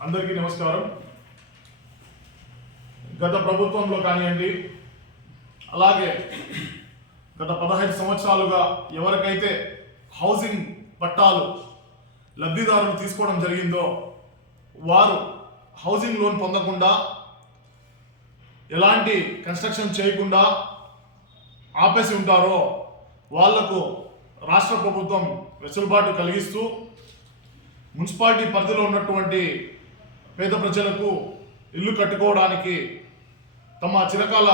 అందరికీ నమస్కారం. గత ప్రభుత్వంలో కానివ్వండి అలాగే గత పదహైదు సంవత్సరాలుగా ఎవరికైతే హౌసింగ్ పట్టాలు లబ్ధిదారులు తీసుకోవడం జరిగిందో వారు హౌసింగ్ లోన్ పొందకుండా ఎలాంటి కన్స్ట్రక్షన్ చేయకుండా ఆపేసి ఉంటారో వాళ్ళకు రాష్ట్ర ప్రభుత్వం వెసులుబాటు కలిగిస్తూ మున్సిపాలిటీ పరిధిలో ఉన్నటువంటి పేద ప్రజలకు ఇల్లు కట్టుకోవడానికి తమ చిరకాల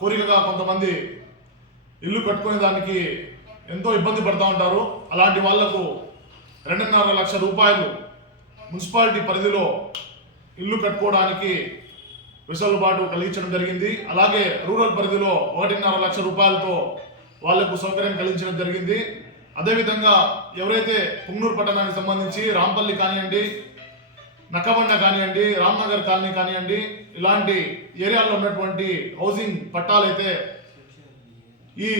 కోరికగా కొంతమంది ఇల్లు కట్టుకునే దానికి ఎంతో ఇబ్బంది పడుతూ ఉంటారు. అలాంటి వాళ్ళకు రెండున్నర లక్ష రూపాయలు మున్సిపాలిటీ పరిధిలో ఇల్లు కట్టుకోవడానికి వెసులుబాటు కలిగించడం జరిగింది. అలాగే రూరల్ పరిధిలో ఒకటిన్నర లక్ష రూపాయలతో వాళ్ళకు సౌకర్యం కలిగించడం జరిగింది. అదేవిధంగా ఎవరైతే పుంగనూరు పట్టణానికి సంబంధించి రాంపల్లి కానివ్వండి నక్కబండ కానివ్వండి రామ్నగర్ కాలనీ కానివ్వండి ఇలాంటి ఏరియాల్లో ఉన్నటువంటి హౌసింగ్ పట్టాలైతే ఈ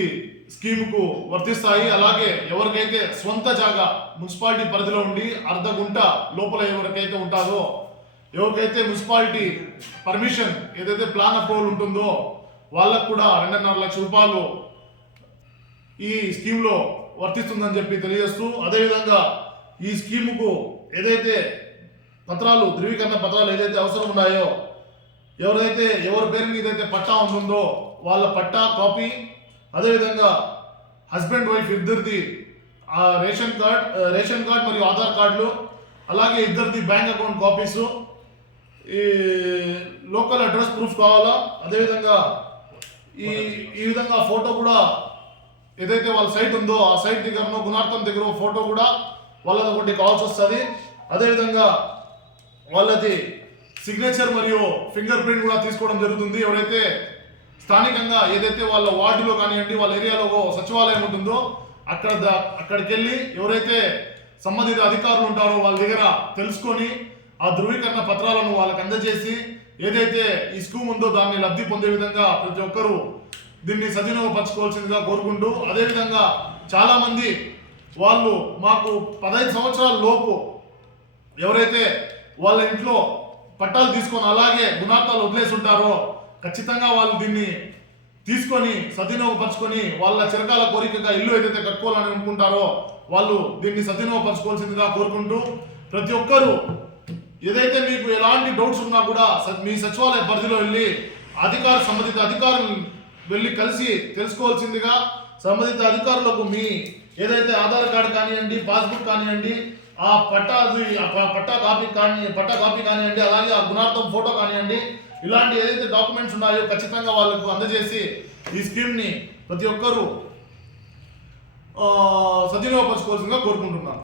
స్కీముకు వర్తిస్తాయి. అలాగే ఎవరికైతే స్వంత జాగా మున్సిపాలిటీ పరిధిలో ఉండి అర్ధ గుంట లోపల ఎవరికైతే ఉంటారో ఎవరికైతే మున్సిపాలిటీ పర్మిషన్ ఏదైతే ప్లాన్ అప్రూవల్ ఉంటుందో వాళ్ళకు కూడా రెండున్నర లక్ష రూపాయలు ఈ స్కీమ్లో వర్తిస్తుందని చెప్పి తెలియజేస్తూ అదేవిధంగా ఈ స్కీముకు ఏదైతే పత్రాలు ధృవీకరణ పత్రాలు ఏదైతే అవసరం ఉన్నాయో ఎవరైతే ఎవరి పేరు మీద అయితే పట్టా ఉంటుందో వాళ్ళ పట్టా కాపీ అదేవిధంగా హస్బెండ్ వైఫ్ ఇద్దరిది ఆ రేషన్ కార్డ్ రేషన్ కార్డ్ మరియు ఆధార్ కార్డులు అలాగే ఇద్దరిది బ్యాంక్ అకౌంట్ కాపీసు ఈ లోకల్ అడ్రస్ ప్రూఫ్ కావాలా? అదేవిధంగా ఈ ఈ విధంగా ఫోటో కూడా ఏదైతే వాళ్ళ సైట్ ఉందో ఆ సైట్ దగ్గరనో గుణార్థం దగ్గర ఫోటో కూడా వాళ్ళది ఒకటి కావాల్సి వస్తుంది. అదేవిధంగా వాళ్ళది సిగ్నేచర్ మరియు ఫింగర్ ప్రింట్ కూడా తీసుకోవడం జరుగుతుంది. ఎవరైతే స్థానికంగా ఏదైతే వాళ్ళ వార్డులో కానివ్వండి వాళ్ళ ఏరియాలో ఒక సచివాలయం ఉంటుందో అక్కడ అక్కడికి వెళ్ళి ఎవరైతే సంబంధిత అధికారులు ఉంటారో వాళ్ళ దగ్గర తెలుసుకొని ఆ ధృవీకరణ పత్రాలను వాళ్ళకి అందజేసి ఏదైతే ఈ స్కీమ్ ఉందో దాన్ని లబ్ధి పొందే విధంగా ప్రతి ఒక్కరూ దీన్ని సద్వినియోగపరచుకోవాల్సిందిగా కోరుకుంటూ అదేవిధంగా చాలామంది వాళ్ళు మాకు పదహైదు సంవత్సరాల లోపు ఎవరైతే వాళ్ళ ఇంట్లో పట్టాలు తీసుకొని అలాగే గుణార్థాలు వదిలేసి ఉంటారో ఖచ్చితంగా వాళ్ళు దీన్ని తీసుకొని సద్వినియోగపరచుకొని వాళ్ళ చిరకాల కోరికగా ఇల్లు ఏదైతే కట్టుకోవాలని అనుకుంటారో వాళ్ళు దీన్ని సద్వినియోగపరచుకోవాల్సిందిగా కోరుకుంటూ ప్రతి ఒక్కరూ ఏదైతే మీకు ఎలాంటి డౌట్స్ ఉన్నా కూడా మీ సచివాలయ పరిధిలో వెళ్ళి అధికార సంబంధిత అధికారులు వెళ్ళి కలిసి తెలుసుకోవాల్సిందిగా సంబంధిత అధికారులకు మీ ఏదైతే ఆధార్ కార్డు కానివ్వండి పాస్బుక్ కానివ్వండి ఆ పట్టాది ఆ పట్టా కాపీ కానీ పట్టా కాపీ కానివ్వండి అలాగే ఆ గుణార్థం ఫోటో కానివ్వండి ఇలాంటి ఏదైతే డాక్యుమెంట్స్ ఉన్నాయో ఖచ్చితంగా వాళ్ళకు అందజేసి ఈ స్కీమ్ని ప్రతి ఒక్కరూ సద్వినియోగపరచుకోవాల్సిందిగా కోరుకుంటున్నాను.